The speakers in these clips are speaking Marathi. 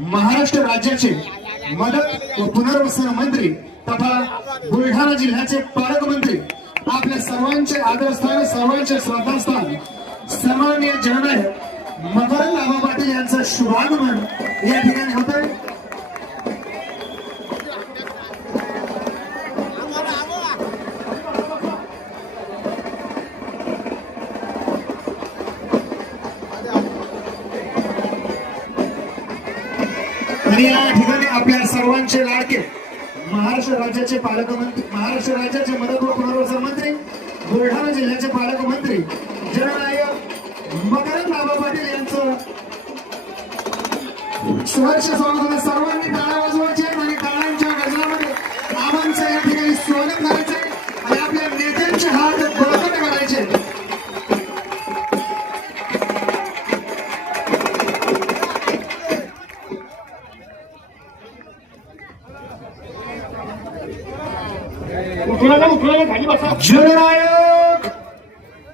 महाराष्ट्र राज्याचे मदत व पुनर्वसन मंत्री तथा बुलढाणा जिल्ह्याचे पालकमंत्री, आपल्या सर्वांचे आदरस्थान, सर्वांचे श्रद्धास्थान सन्माननीय जननायक मकरंद आबा पाटील यांचं शुभागमन या ठिकाणी होतंय। आणि या ठिकाणी आपल्या सर्वांचे लाडके महाराष्ट्र राज्याचे पालकमंत्री, महाराष्ट्र राज्याचे मदत व पुनर्वसन मंत्री, बुलढाणा जिल्ह्याचे पालकमंत्री जननायक मकरंद आबा पाटील यांचं सहर्ष स्वागत। सर्वांनी टाळ्या वाजवायचे आणि टाळ्यांच्या गजरामध्ये आबांचं या ठिकाणी स्वागत करायचे आणि आपल्या नेत्यांचे हात बळकट करायचे। जननायक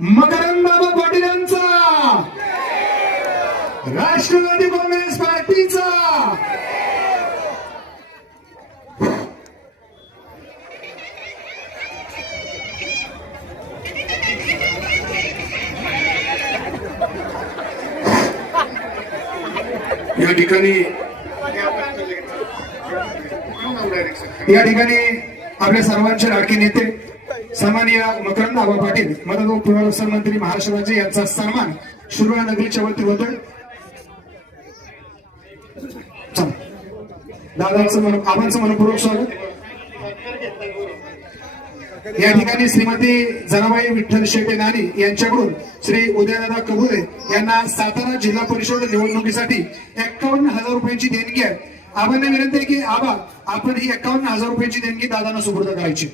मकरंद आबा पाटील यांचा, राष्ट्रवादी काँग्रेस पार्टीचा या ठिकाणी आपल्या सर्वांचे लाडके नेते सन्माननीय मकरंद आबा पाटील मदत व पुनर्वसन मंत्री महाराष्ट्र राज्य यांचा सन्मान शुरवा नगरीच्या वतीने होतोय। दादांचं आबांचं मनपूर्वक स्वागत। या ठिकाणी श्रीमती जनाबाई विठ्ठल शेटे नानी यांच्याकडून श्री उदयदादा कबुले यांना सातारा जिल्हा परिषद निवडणुकीसाठी 51,000 रुपयांची देणगी आहे। आबांना विनंती आहे की आबा आपण ही 51,000 रुपयांची देणगी दादांना सुपूर्द करायची।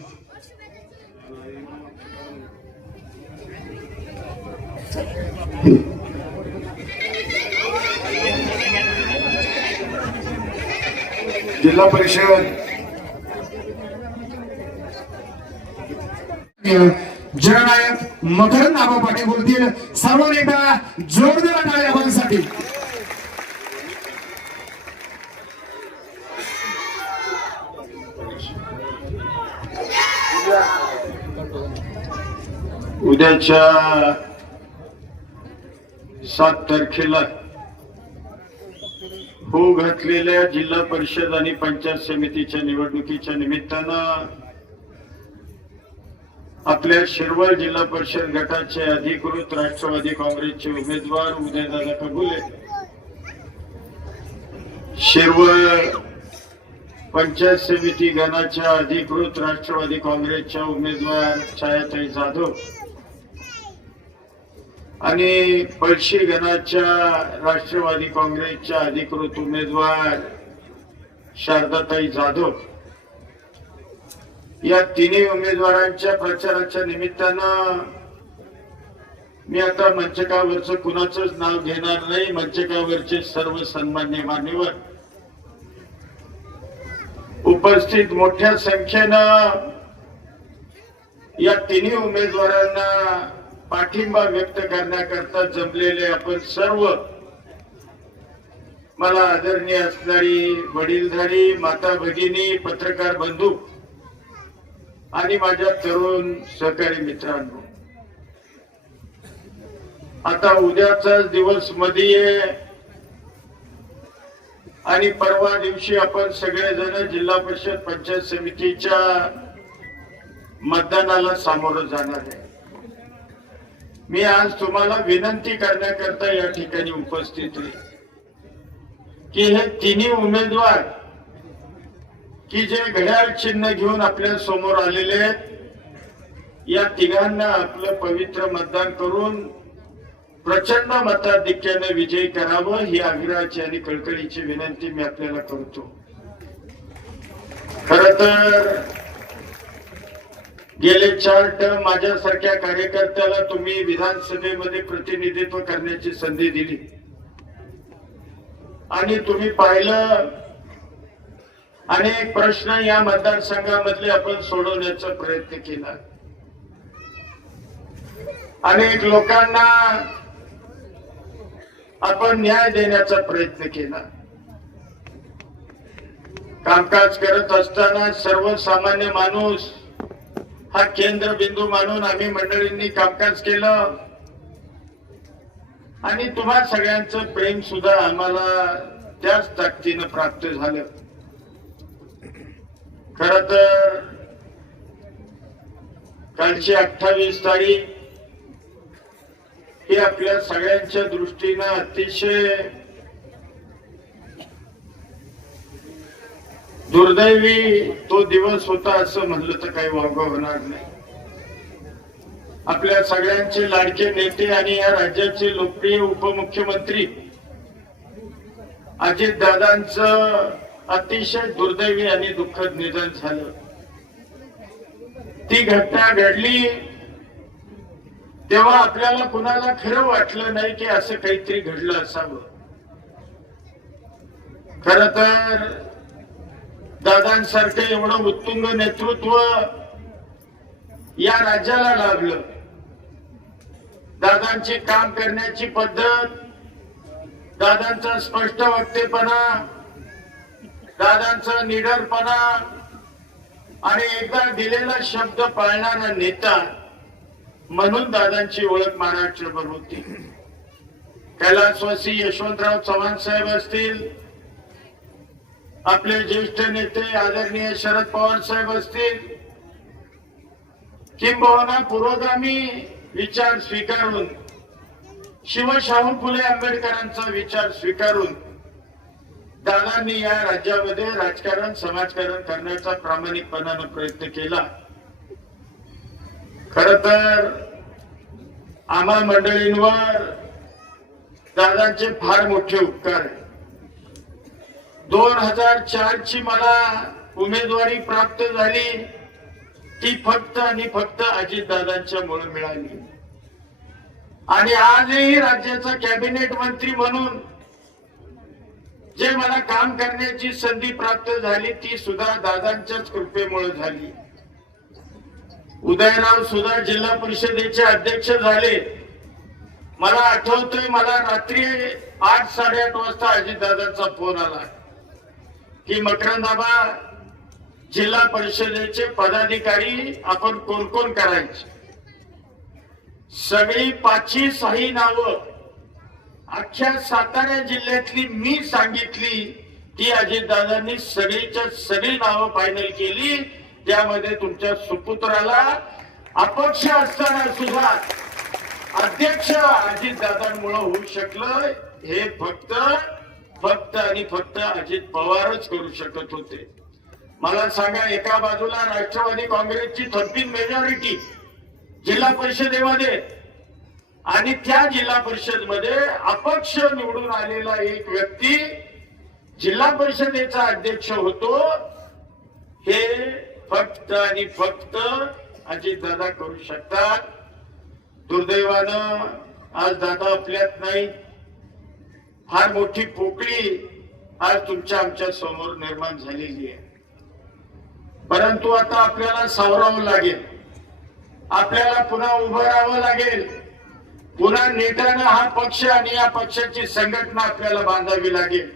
जिल्हा परिषद जननायक मकरंद आबा पाटील बोलतील। सर्वांनी एकदा जोरदार टाळ्या आबांसाठी। उद्याच्या 7 तारखेला होऊ घातलेल्या जिल्हा परिषद आणि पंचायत समितीच्या निवडणुकीच्या निमित्तानं आपल्या शिरवळ जिल्हा परिषद गटाचे अधिकृत राष्ट्रवादी काँग्रेसचे उमेदवार उदयदादा कबुले, शिरवळ पंचायत समिती गणाच्या अधिकृत राष्ट्रवादी काँग्रेसच्या उमेदवार छायाताई जाधव आणि पळशी गणाच्या राष्ट्रवादी काँग्रेसच्या अधिकृत उमेदवार शारदाताई जाधव या तिन्ही उमेदवारांच्या प्रचाराच्या निमित्तानं मी आता मंचकावरचं कुणाचंच नाव घेणार नाही। मंचकावरचे सर्व सन्मान्य मान्यवर उपस्थित मोठ्या संख्येनं या तिन्ही उमेदवारांना पाठिंबा व्यक्त करण्याकरता जमलेले आपण सर्व मला आदरणीय असणारी वडीलधारी माता भगिनी, पत्रकार बंधू आणि माझ्या तरुण सहकारी मित्रांनो, आता उद्याचाच दिवस मध्ये आणि परवा दिवशी आपण सगळेजण जिल्हा परिषद पंचायत समितीच्या मतदानाला सामोरं जाणार आहे। मी आज तुम्हाला विनंती करण्याकरता या ठिकाणी उपस्थित आहे की हे तिन्ही उमेदवार की जे घड्याळ चिन्ह घेऊन आपल्या समोर आलेले आहेत, या तिघांना आपलं पवित्र मतदान करून प्रचंड मताधिक्याने विजयी करावं ही आग्रहाची आणि कळकळीची विनंती मी आपल्याला करतो। खरं तर गेले 4 टर्म माझ्यासारख्या कार्यकर्त्याला तुम्ही विधानसभेमध्ये प्रतिनिधित्व करण्याची संधी दिली आणि तुम्ही पाहिलं अनेक प्रश्न या मतदारसंघामधले आपण सोडवण्याचा प्रयत्न केला। अनेक लोकांना आपण न्याय देण्याचा प्रयत्न केला। कामकाज करत असताना सर्वसामान्य माणूस हा केंद्रबिंदू मानून आम्ही मंडळींनी कामकाज केलं आणि तुम्हा सगळ्यांचं प्रेम सुद्धा आम्हाला त्याच ताकदीनं प्राप्त झालं. खर तर कालची 28 तारीख ही आपल्या सगळ्यांच्या दृष्टीनं अतिशय दुर्दैवी तो दिवस होता असं म्हणलं तर काही वावगं होणार नाही. आपल्या सगळ्यांचे लाडके नेते आणि या राज्याचे लोकप्रिय उपमुख्यमंत्री अजितदादांचं अतिशय दुर्दैवी आणि दुःखद निधन झालं. ती घटना घडली तेव्हा आपल्याला कुणाला खरं वाटलं नाही की असं काहीतरी घडलं असावं. खर तर दादांसारखं एवढं उत्तुंग नेतृत्व या राज्याला लाभलं. दादांची काम करण्याची पद्धत, दादांचा स्पष्ट वक्तेपणा, दादांचा निडरपणा आणि एकदा दिलेला शब्द पाळणारा नेता म्हणून दादांची ओळख महाराष्ट्रभर होती. कैलासवासी यशवंतराव चव्हाण साहेब असतील, आपले ज्येष्ठ नेते आदरणीय शरद पवार साहेब असतील, किंबहुना पुरोगामी विचार स्वीकारून शिवशाहू फुले आंबेडकरांचा विचार स्वीकारून दादांनी या राज्यामध्ये राजकारण समाजकारण करण्याचा प्रामाणिकपणाने प्रयत्न केला. खर तर आम्हा मंडळींवर दादांचे फार मोठे उपकार आहे. 2004 ची मला उमेदवारी प्राप्त झाली ती फक्त आणि फक्त अजितदादांच्या मुळे मिळाली आणि आजही राज्याचा कॅबिनेट मंत्री म्हणून जे मला काम करण्याची संधी प्राप्त झाली ती सुद्धा दादांच्याच कृपेमुळे झाली. उदयराव सुद्धा जिल्हा परिषदेचे अध्यक्ष झाले. मला आठवतंय, मला रात्री 8-8:30 वाजता अजितदादांचा फोन आला की मकरंदाबा, जिल्हा परिषदेचे पदाधिकारी आपण कोण कोण करायचे. सगळी 5-6 नावं अख्ख्या सातारा जिल्ह्यातली मी सांगितली ती अजितदादांनी सगळीच्या सगळी नावं फायनल केली. त्यामध्ये तुमच्या सुपुत्राला अपक्ष असताना सुद्धा अध्यक्ष अजितदादांमुळे होऊ शकलं. हे फक्त आणि फक्त अजित पवारच करू शकत होते. मला सांगा, एका बाजूला राष्ट्रवादी काँग्रेसची थंबीन मेजॉरिटी जिल्हा परिषदेमध्ये आणि त्या जिल्हा परिषद मध्ये अपक्ष निवडून आलेला एक व्यक्ती जिल्हा परिषदेचा अध्यक्ष होतो. हे फक्त आणि फक्त अजितदादा करू शकतात. दुर्दैवानं आज दादा आपल्यात नाही. फार मोठी पोकळी आज तुमच्या आमच्या समोर निर्माण झालेली आहे. परंतु आता आपल्याला सावरावं लागेल. आपल्याला पुन्हा उभं राहावं लागेल. पुन्हा नेत्यानं हा पक्ष आणि या पक्षाची संघटना आपल्याला बांधावी लागेल.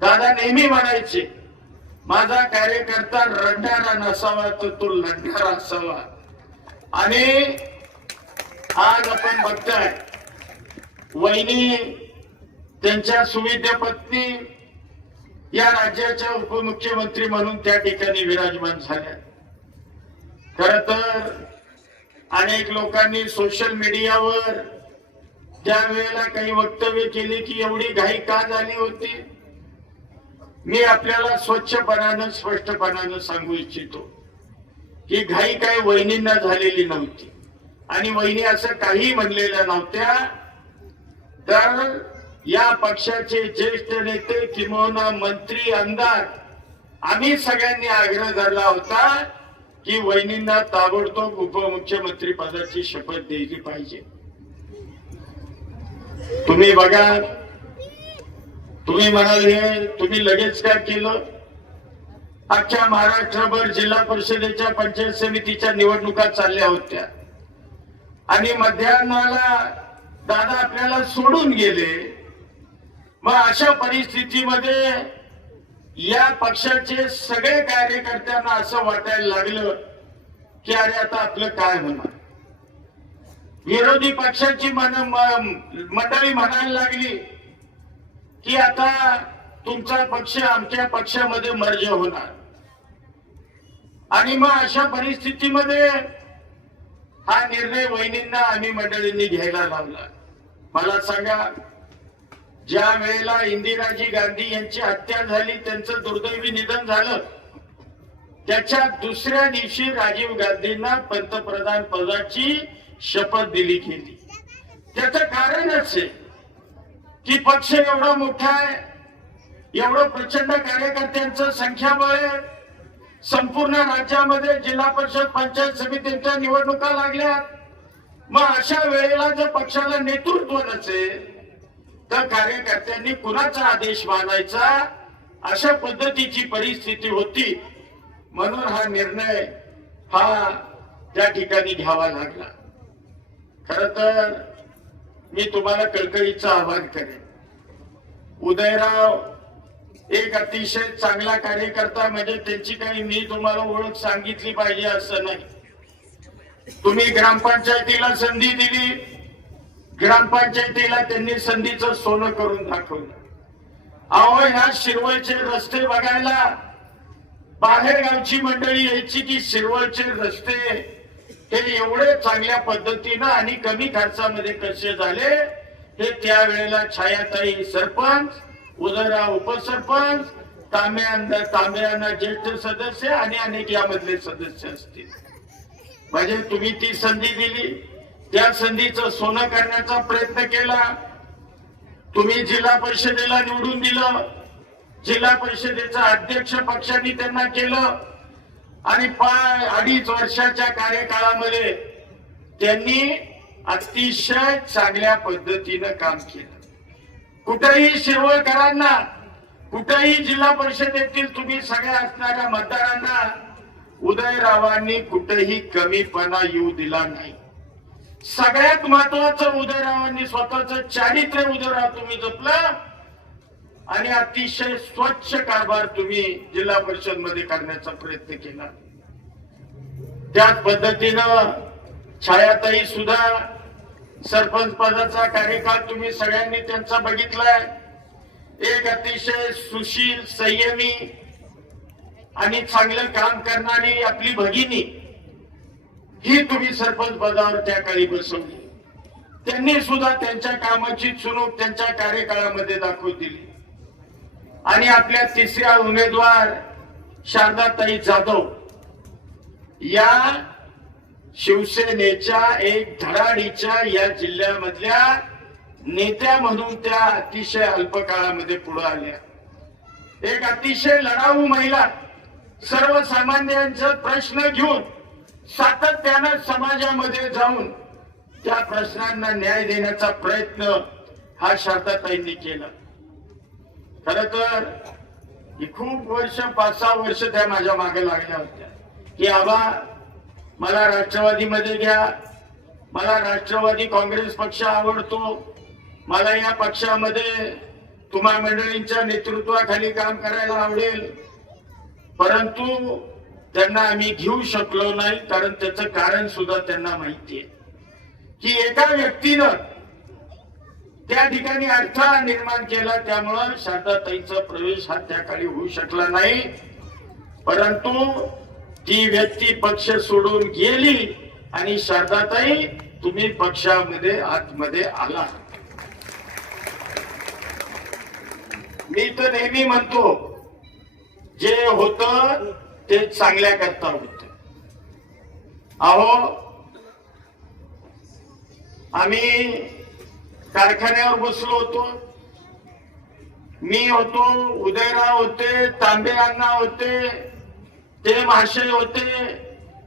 दादा नेहमी म्हणायचे, माझा कार्यकर्ता रडणारा नसावा तर तो लढणारा असावा. आणि आज आपण बघताय, वहिनी त्यांच्या सुविद्य पत्नी या राज्याच्या उपमुख्यमंत्री म्हणून त्या ठिकाणी विराजमान झाल्या. खर तर अनेक लोकांनी सोशल मीडियावर त्यावेळेला काही वक्तव्य केली की एवढी घाई का झाली होती. मी आपल्याला स्वच्छपणानं स्पष्टपणानं सांगू इच्छितो की घाई काही वहिनींना झालेली नव्हती आणि वहिनी असं काही म्हणलेल्या नव्हत्या. तर या पक्षाचे ज्येष्ठ नेते किंवा मंत्री आमदार आम्ही सगळ्यांनी आग्रह धरला होता की वहिनींना ताबडतोब उपमुख्यमंत्री पदाची शपथ द्यायची पाहिजे. तुम्ही बघा, तुम्ही म्हणाल हे तुम्ही लगेच काय केलं. अख्ख्या महाराष्ट्रभर जिल्हा परिषदेच्या पंचायत समितीच्या निवडणुका चालल्या होत्या आणि मध्यान्हाला दादा आपल्याला सोडून गेले. मग अशा परिस्थितीमध्ये या पक्षाचे सगळे कार्यकर्त्यांना असं वाटायला लागलं की अरे आता आपलं काय होणार. विरोधी पक्षाची मंडळी म्हणायला लागली की आता तुमचा पक्ष आमच्या पक्षामध्ये मर्ज होणार. आणि मग अशा परिस्थितीमध्ये हा निर्णय वहिनींना आम्ही मंडळींनी घ्यायला लावला. मला सांगा, ज्या वेळेला इंदिराजी गांधी यांची हत्या झाली, त्यांचं दुर्दैवी निधन झालं, त्याच्या दुसऱ्या दिवशी राजीव गांधींना पंतप्रधान पदाची शपथ दिली गेली. त्याचं कारणच आहे की पक्ष एवढा मोठा आहे, एवढं प्रचंड कार्यकर्त्यांचं संख्याबळ आहे, संपूर्ण राज्यामध्ये जिल्हा परिषद पंचायत समितीच्या निवडणुका लागल्या. मग अशा वेळेला जर पक्षाला नेतृत्व नसेल तर कार्यकर्त्यांनी कुणाचा आदेश मानायचा, अशा पद्धतीची परिस्थिती होती. म्हणून हा निर्णय त्या ठिकाणी घ्यावा लागला. खर तर मी तुम्हाला कळकळीचं आवाहन करेन. उदयराव एक अतिशय चांगला कार्यकर्ता, म्हणजे त्यांची काही मी तुम्हाला ओळख सांगितली पाहिजे असं नाही. तुम्ही ग्रामपंचायतीला संधी दिली, ग्रामपंचायतीला त्यांनी संधीचं सोनं करून दाखवलं. अहो, ह्या शिरवळचे रस्ते बघायला बाहेर गावची मंडळी यायची की शिरवळचे रस्ते हे एवढे चांगल्या पद्धतीनं आणि कमी खर्चामध्ये कसे झाले हे त्यावेळेला छायाताई सरपंच, उदयराव उपसरपंच, तांब्यांना ज्येष्ठ सदस्य आणि अनेक यामधले सदस्य असतील. म्हणजे तुम्ही ती संधी दिली, त्या संधीचं सोनं करण्याचा प्रयत्न केला. तुम्ही जिल्हा परिषदेला निवडून दिलं, जिल्हा परिषदेचा अध्यक्ष पक्षाने त्यांना केलं आणि 2.5 वर्षाच्या कार्यकाळामध्ये त्यांनी अतिशय चांगल्या पद्धतीनं काम केलं. कुठेही शिरवळकरांना, कुठेही जिल्हा परिषदेतील तुम्ही सगळ्या असणाऱ्या मतदारांना उदयरावांनी कुठेही कमीपणा येऊ दिला नाही. सगळ्यात महत्वाचं, उदयरावांनी स्वतःचं चारित्र्य उदयराव तुम्ही जपलं आणि अतिशय स्वच्छ कारभार तुम्ही जिल्हा परिषद मध्ये करण्याचा प्रयत्न केला. त्याच पद्धतीनं छायाताई सुद्धा सरपंच पदाचा कार्यकाळ तुम्ही सगळ्यांनी त्यांचा बघितलाय. एक अतिशय सुशील, संयमी आणि चांगलं काम करणारी आपली भगिनी ही तुम्ही सरपंच पदावर त्या काळी बसवली. त्यांनी सुद्धा त्यांच्या कामाची चुणूक त्यांच्या कार्यकाळामध्ये दाखवून दिली. आणि आपल्या तिसऱ्या उमेदवार शारदाताई जाधव या शिवसेनेच्या एक धडाडीच्या या जिल्ह्यामधल्या नेत्या म्हणून त्या अतिशय अल्प काळामध्ये पुढे आल्या. एक अतिशय लढाऊ महिला, सर्वसामान्यांचा प्रश्न घेऊन सातत्यानं समाजामध्ये जाऊन त्या प्रश्नांना न्याय देण्याचा प्रयत्न हा शारदाताईंनी केला. खर तर खूप वर्ष, 5-6 वर्ष त्या माझ्या मागे लागल्या होत्या की आबा मला राष्ट्रवादीमध्ये घ्या, मला राष्ट्रवादी काँग्रेस पक्ष आवडतो, मला या पक्षामध्ये तुम्हा मंडळींच्या नेतृत्वाखाली काम करायला आवडेल. परंतु त्यांना आम्ही घेऊ शकलो नाही, कारण त्याचं कारण सुद्धा त्यांना माहिती आहे की एका व्यक्तीनं त्या ठिकाणी अडथळा निर्माण केला. त्यामुळं शारदाताईंचा प्रवेश हा त्या काळी होऊ शकला नाही. परंतु ती व्यक्ती पक्ष सोडून गेली आणि शारदाताई तुम्ही पक्षामध्ये आतमध्ये आला. मी तर नेहमी म्हणतो, जे होतं ते चांगल्या करता होत. अहो, आम्ही कारखान्यावर बसलो होतो, मी होतो, उदयराव होते, तांबे अण्णा होते, ते महाशय होते,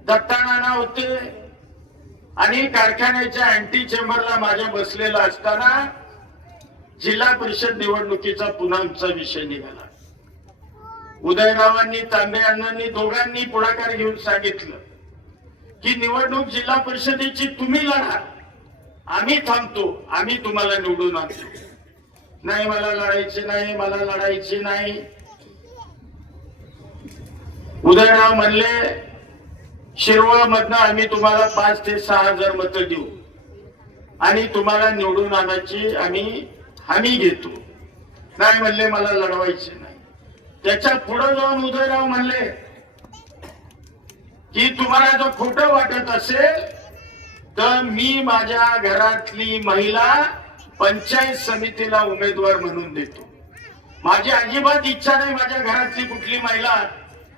दत्तानाना होते आणि कारखान्याच्या अँटी चेंबरला माझ्या बसलेला असताना जिल्हा परिषद निवडणुकीचा पुन्हा आमचा विषय निघाला. उदयरावांनी, तांबे अण्णांनी दोघांनी पुढाकार घेऊन सांगितलं की निवडणूक जिल्हा परिषदेची तुम्ही लढा, आम्ही थांबतो, आम्ही तुम्हाला निवडून आणतो. नाही, मला लढायचे नाही, मला लढायचे नाही. उदयराव म्हणले शिरवळ मधनं आम्ही तुम्हाला 5 ते 6 हजार मतं देऊ आणि तुम्हाला निवडून आणायची आम्ही हमी घेतो. नाही म्हणले मला लढवायचे नाही. त्याच्या पुढे जाऊन उदयराव म्हणले की तुम्हाला जर खोटं वाटत असेल तर मी माझ्या घरातली महिला पंचायत समितीला उमेदवार म्हणून देतो. माझी अजिबात इच्छा नाही माझ्या घरातली कुठली महिला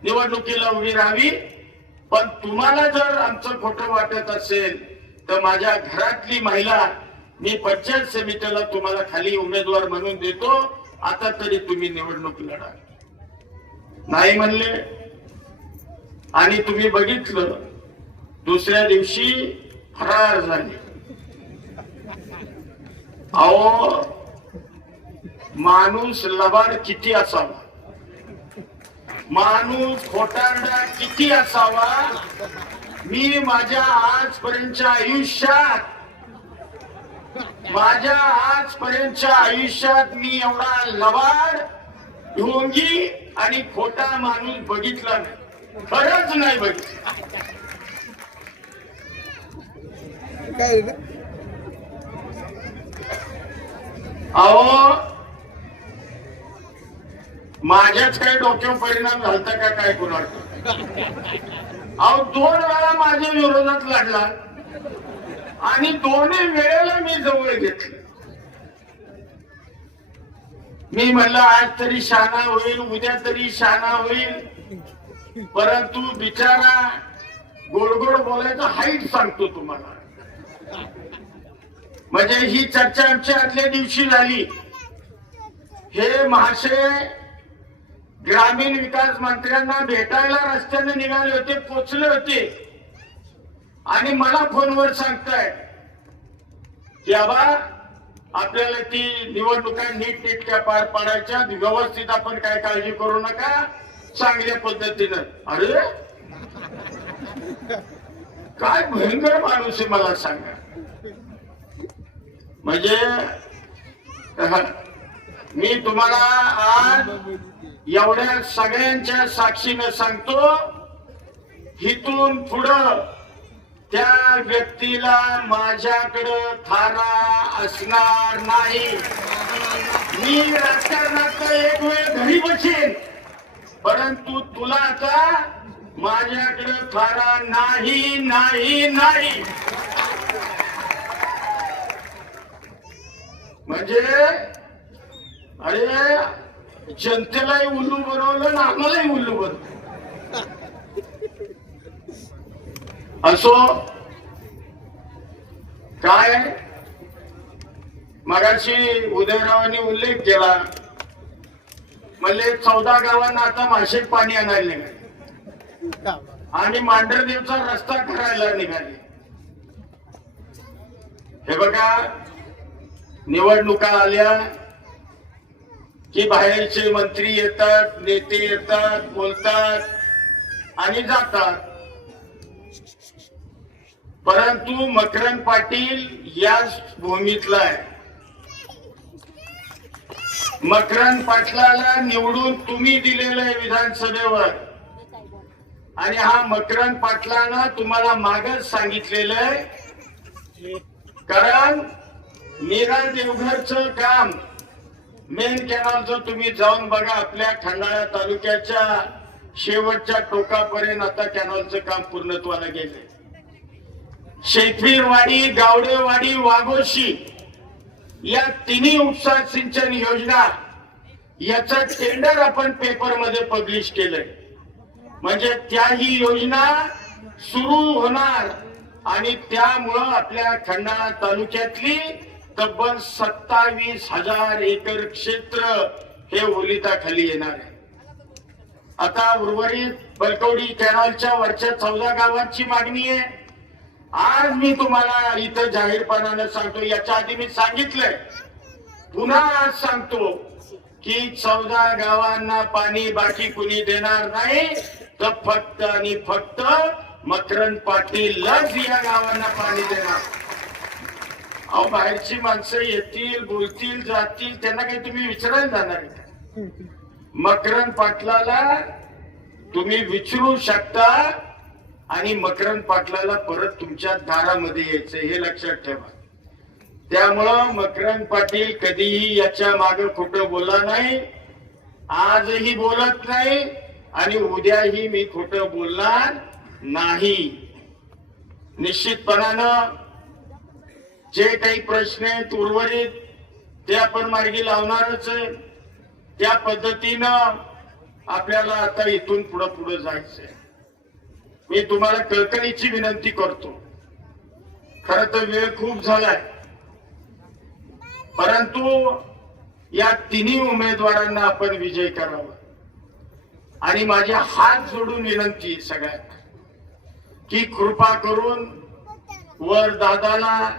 निवडणुकीला उभी राहावी, पण तुम्हाला जर आमचं खोटं वाटत असेल तर माझ्या घरातली महिला मी पंचायत समितीला तुम्हाला खाली उमेदवार म्हणून देतो. आता तरी तुम्ही निवडणूक लढा. नाही म्हणले आणि तुम्ही बघितलं दुसऱ्या दिवशी फरार झाले. अहो माणूस लबाड किती असावा, माणूस खोटारडा किती असावा. मी माझ्या आजपर्यंतच्या आयुष्यात मी एवढा लबाड, ढोंगी आणि खोटा माणूस बघितला नाही. खरंच नाही बघितलं. अहो माझ्याच काही डोक्यावर परिणाम झालता का काय कुणाला. अहो 2 वेळा माझ्या विरोधात लढला आणि दोन्ही वेळेला मी जवळ घेतलं. मी म्हणलं आज तरी शाना होईल, उद्या तरी शाना होईल, परंतु बिचारा गोड गोड बोलायचं हाईट सांगतो तुम्हाला. म्हणजे ही चर्चा आमच्या आदल्या दिवशी झाली. हे महाशय ग्रामीण विकास मंत्र्यांना भेटायला रस्त्याने निघाले होते, पोचले होते आणि मला फोनवर सांगताय की बाबा आपल्याला ती निवडणुका नीटनेटक्या पार पाडायच्या, व्यवस्थित आपण काय काळजी करू नका, चांगल्या पद्धतीनं. अरे काय भयंकर माणूस आहे मला सांगा. म्हणजे मी तुम्हाला आज एवढ्या सगळ्यांच्या साक्षीनं सांगतो, इथून पुढं त्या व्यक्तीला माझ्याकडं थारा असणार नाही. मी राजकारणात एक वेळ घरी बसेन, परंतु तुला आता माझ्याकडं थारा नाही नाही नाही. म्हणजे अरे जनतेलाही उल्लू बनवलं ना आम्हालाही उल्लू बनवलं. असो काय मगाशी उदयरावांनी उल्लेख केला, म्हणले 14 गावांना आता माशेत पाणी आणायला निघाले आणि मांढरदेवचा रस्ता करायला निघाले. हे बघा निवडणुका आल्या की बाहेरचे मंत्री येतात, नेते येतात, बोलतात आणि जातात, परंतु मकरंद पाटील याच भूमीतला आहे. मकरंद पाटलाला निवडून तुम्ही दिलेलं आहे विधानसभेवर आणि हा मकरंद पाटलानं तुम्हाला मागच सांगितलेलं आहे. कारण नीरा देवघरचं काम मेन कॅनॉलचं तुम्ही जाऊन बघा, आपल्या खंडाळा तालुक्याच्या शेवटच्या टोकापर्यंत आता कॅनॉलचं काम पूर्णत्वाला गेलंय. शेखवीरवाडी, गावडेवाडी, वाघोशी या तिन्ही उपसा सिंचन योजना याचं टेंडर आपण पेपरमध्ये पब्लिश केलंय. म्हणजे त्याही योजना सुरू होणार आणि त्यामुळं आपल्या खंडाळा तालुक्यातली तब्बल 27,000 एकर क्षेत्र हे ओलिताखाली येणार आहे. आता उर्वरित बलकवडी कॅनॉलच्या वरच्या 14 गावांची मागणी आहे. आज मी तुम्हाला इथं जाहीरपणानं सांगतो, याच्या आधी मी सांगितलंय, पुन्हा आज सांगतो की 14 गावांना पाणी बाकी कुणी देणार नाही, तर फक्त आणि फक्त मकरंद पाटीलच या गावांना पाणी देणार. अहो बाहेरची माणसं येतील, बोलतील, जातील, त्यांना काही तुम्ही विचारायला जाणार आहे? मकरंद पाटलाला तुम्ही विचारू शकता आणि मकरंद पाटलाला परत तुमच्या दारामध्ये यायचं हे लक्षात ठेवा. त्यामुळं मकरंद पाटील कधीही याच्या मागे खोटं बोलला नाही, आजही बोलत नाही आणि उद्याही मी खोटं बोलणार नाही. निश्चितपणानं जे काही प्रश्न आहेत उर्वरित ते आपण मार्गी लावणारच आहे. त्या पद्धतीनं आपल्याला आता इथून पुढे जायचंय. मी तुम्हाला कळकळीची विनंती करतो. खर तर वेळ खूप झालाय, परंतु या तिन्ही उमेदवारांना आपण विजय करावा. आणि माझे हात जोडून विनंती सगळ्यांना की कृपा करून वर दादाला,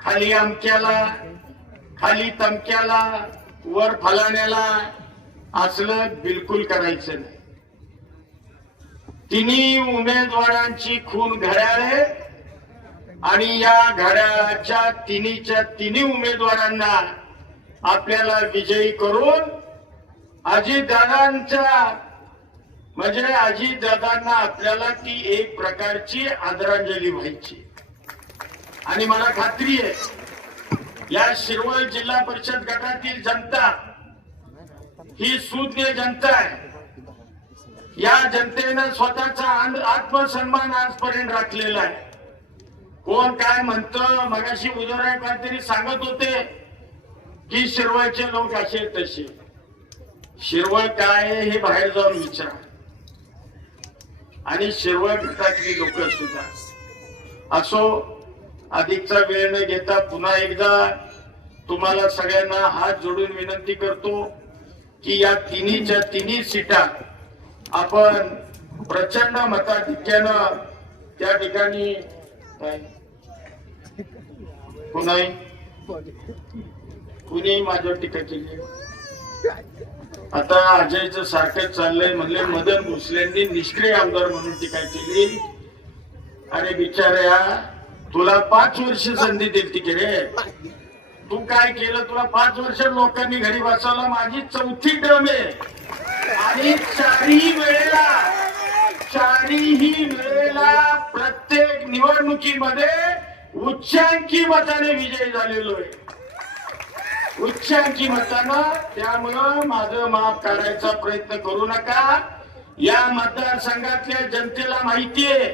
खाली अमक्याला, खाली तमक्याला, वर फलाण्याला असलं बिलकुल करायचं नाही. तिन्ही उमेदवारांची खून घड्याळ आहे आणि या घड्याळाच्या तिन्ही उमेदवारांना आपल्याला विजयी करून अजितदादांच्या म्हणजे अजितदादांना आपल्याला ती एक प्रकारची आदरांजली व्हायची. आणि मला खात्री आहे या शिरवळ जिल्हा परिषद गटातील जनता ही सुज्ञ जनता आहे. या जनतेनं स्वतःचा आत्मसन्मान आजपर्यंत राखलेला आहे. कोण काय म्हणतं, मगाशी उदयराव काहीतरी सांगत होते की शिरवळचे लोक असे तसे. शिरवळ काय हे बाहेर जाऊन विचारा. आणि शिरवळ गटातली लोक सुद्धा असो. अधिकचा वेळ न घेता पुन्हा एकदा तुम्हाला सगळ्यांना हात जोडून विनंती करतो की या तिन्ही सीटा आपण प्रचंड मताधिक्यानं त्या ठिकाणी कुणी माझ्यावर टीका केली. आता अजयचं सारखं चाललंय म्हणले मदन भोसलेंनी निष्क्रिय आमदार म्हणून टीका केली. अरे बिचाऱ्या, तुला 5 वर्ष संधी दिली की रे. तू काय केलं? तुला 5 वर्ष लोकांनी घरी बसवलं. माझी 4थी टर्म आहे आणि चारही वेळेला प्रत्येक निवडणुकीमध्ये उच्चांकी मताने विजय झालेलो आहे. उच्चांकी मतानं. त्यामुळं माझं माप काढायचा प्रयत्न करू नका. या मतदारसंघातल्या जनतेला माहितीये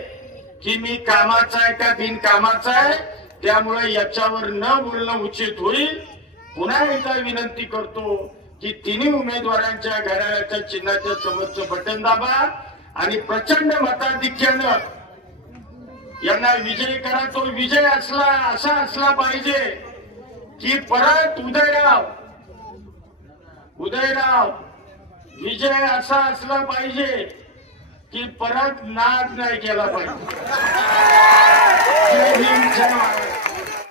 की मी कामाचा आहे का बिनकामाचा आहे. त्यामुळे याच्यावर न बोलणं उचित होईल. पुन्हा एकदा विनंती करतो की तिन्ही उमेदवारांच्या घड्याळाच्या चिन्हाच्या समोरचं बटन दाबा आणि प्रचंड मताधिक्यानं यांना विजय करा. तो विजय असा असला पाहिजे की परत उदयराव विजय असा असला पाहिजे की परत नाद नाही केला पाहिजे. जय हिंद, जय महाराष्ट्र.